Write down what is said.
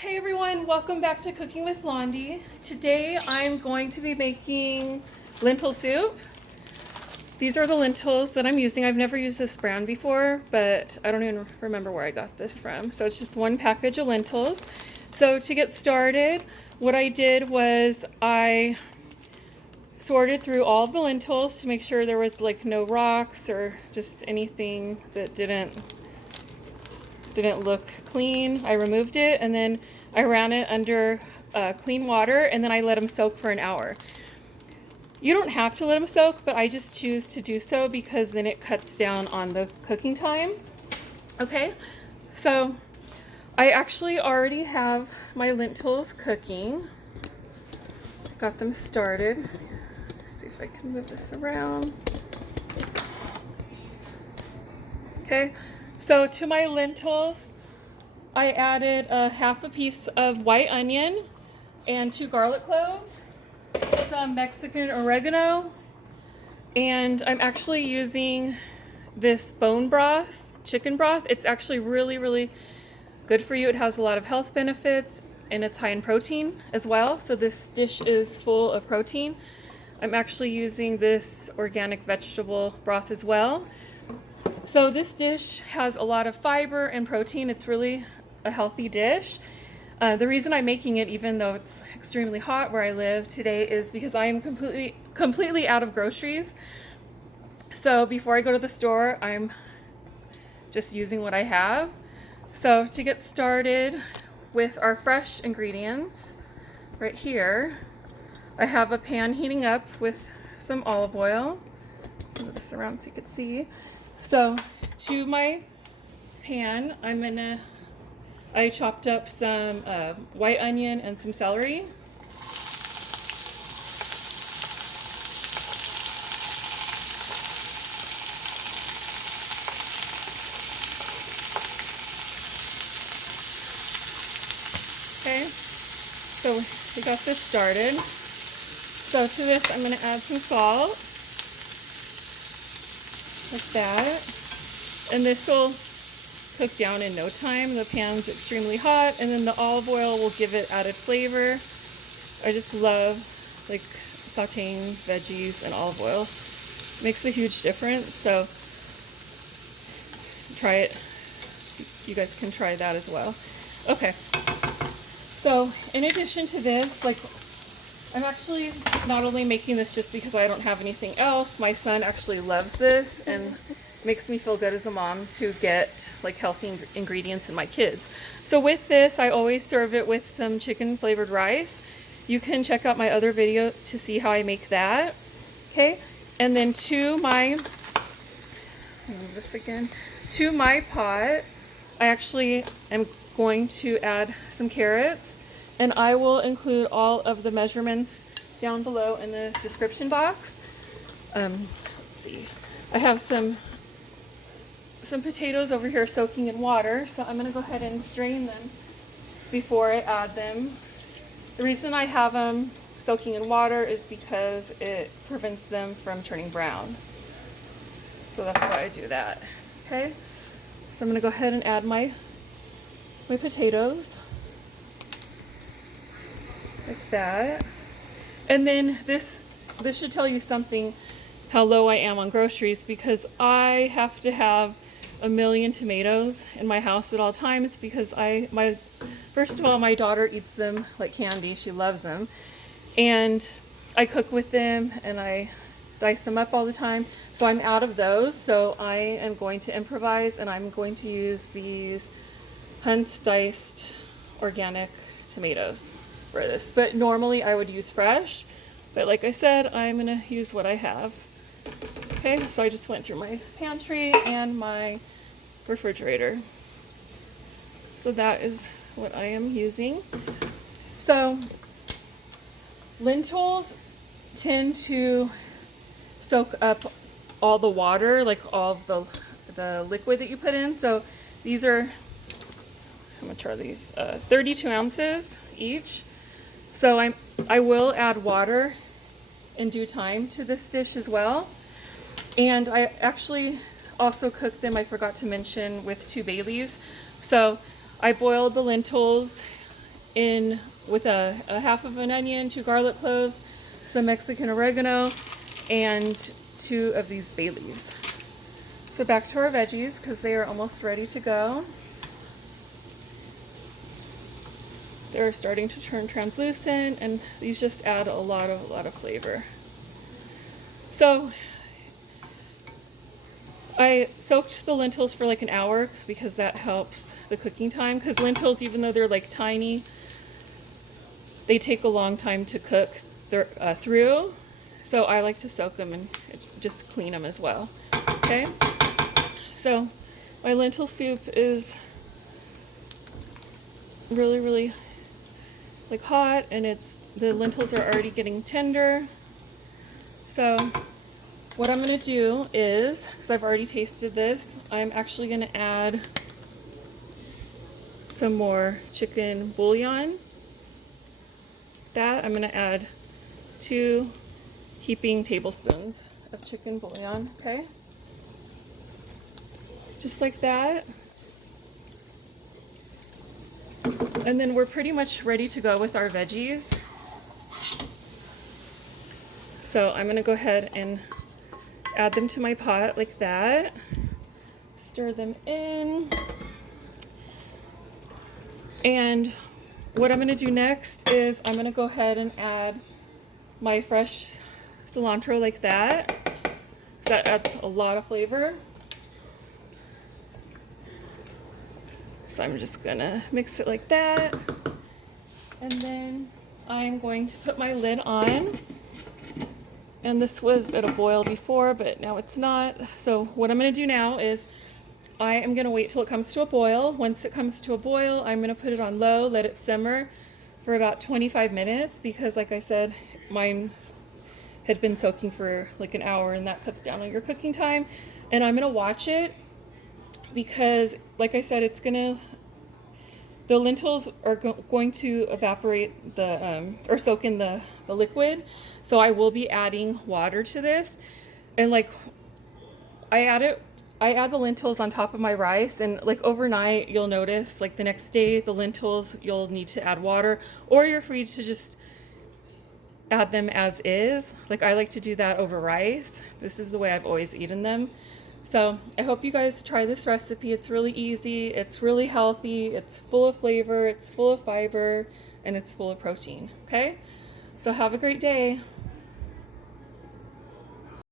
Hey everyone, welcome back to Cooking with Blondie. Today I'm going to be making lentil soup. These are the lentils that I'm using. I've never used this brand before, but I don't even remember where I got this from. So it's just one package of lentils. So to get started, what I did was I sorted through all of the lentils to make sure there was like no rocks or just anything that didn't look clean. I removed it and then I ran it under clean water and then I let them soak for an hour. You don't have to let them soak, but I just choose to do so because then it cuts down on the cooking time. Okay, so I actually already have my lentils cooking. Got them started. Let's see if I can move this around. Okay. So to my lentils, I added half a piece of white onion and 2 garlic cloves, some Mexican oregano, and I'm actually using this bone broth, chicken broth. It's actually really, really good for you. It has a lot of health benefits and it's high in protein as well. So this dish is full of protein. I'm actually using this organic vegetable broth as well. So this dish has a lot of fiber and protein. It's really a healthy dish. The reason I'm making it, even though it's extremely hot where I live today, is because I am completely out of groceries. So before I go to the store, I'm just using what I have. So to get started with our fresh ingredients, right here, I have a pan heating up with some olive oil. Move this around so you can see. So to my pan, I chopped up some white onion and some celery. Okay, so we got this started. So to this, I'm going to add some salt. Like that. And this will cook down in no time. The pan's extremely hot, and then the olive oil will give it added flavor. I just love like sauteing veggies in olive oil. It makes a huge difference. So try it. You guys can try that as well. Okay. So in addition to this, like, I'm actually not only making this just because I don't have anything else. My son actually loves this and makes me feel good as a mom to get like healthy ingredients in my kids. So with this, I always serve it with some chicken flavored rice. You can check out my other video to see how I make that. Okay, and then to my pot, I actually am going to add some carrots. And I will include all of the measurements down below in the description box. Let's see. I have some potatoes over here soaking in water, so I'm going to go ahead and strain them before I add them. The reason I have them soaking in water is because it prevents them from turning brown. So that's why I do that. Okay? So I'm going to go ahead and add my potatoes. Like that. And then this should tell you something how low I am on groceries, because I have to have 1 million tomatoes in my house at all times because first of all, my daughter eats them like candy. She loves them. And I cook with them and I dice them up all the time. So I'm out of those. So I am going to improvise and I'm going to use these Hunt's diced organic tomatoes for this, but normally I would use fresh, but like I said, I'm gonna use what I have. Okay, so I just went through my pantry and my refrigerator. So that is what I am using. So lentils tend to soak up all the water, like all of the liquid that you put in. So these are, how much are these? 32 ounces each. So I will add water in due time to this dish as well. And I actually also cooked them, I forgot to mention, with 2 bay leaves. So I boiled the lentils in with a half of an onion, 2 garlic cloves, some Mexican oregano, and 2 of these bay leaves. So back to our veggies because they are almost ready to go. They're starting to turn translucent, and these just add a lot of flavor. So I soaked the lentils for like an hour because that helps the cooking time, because lentils, even though they're like tiny, they take a long time to cook through. So I like to soak them and just clean them as well. Okay, so my lentil soup is really like hot, and the lentils are already getting tender. So what I'm going to do is, because I've already tasted this, I'm actually going to add some more chicken bouillon. I'm going to add 2 heaping tablespoons of chicken bouillon, okay? Just like that. And then we're pretty much ready to go with our veggies. So I'm going to go ahead and add them to my pot like that. Stir them in. And what I'm going to do next is I'm going to go ahead and add my fresh cilantro like that, because that adds a lot of flavor. So I'm just going to mix it like that. And then I'm going to put my lid on. And this was at a boil before, but now it's not. So what I'm going to do now is I am going to wait till it comes to a boil. Once it comes to a boil, I'm going to put it on low, let it simmer for about 25 minutes, because like I said, mine had been soaking for like an hour, and that cuts down on your cooking time. And I'm going to watch it because, like I said, the lentils are going to evaporate or soak in the liquid. So I will be adding water to this. And like I add the lentils on top of my rice, and like overnight you'll notice, like the next day, the lentils, you'll need to add water, or you're free to just add them as is. Like I like to do that over rice. This is the way I've always eaten them. So I hope you guys try this recipe. It's really easy, it's really healthy, it's full of flavor, it's full of fiber, and it's full of protein. Okay, so have a great day.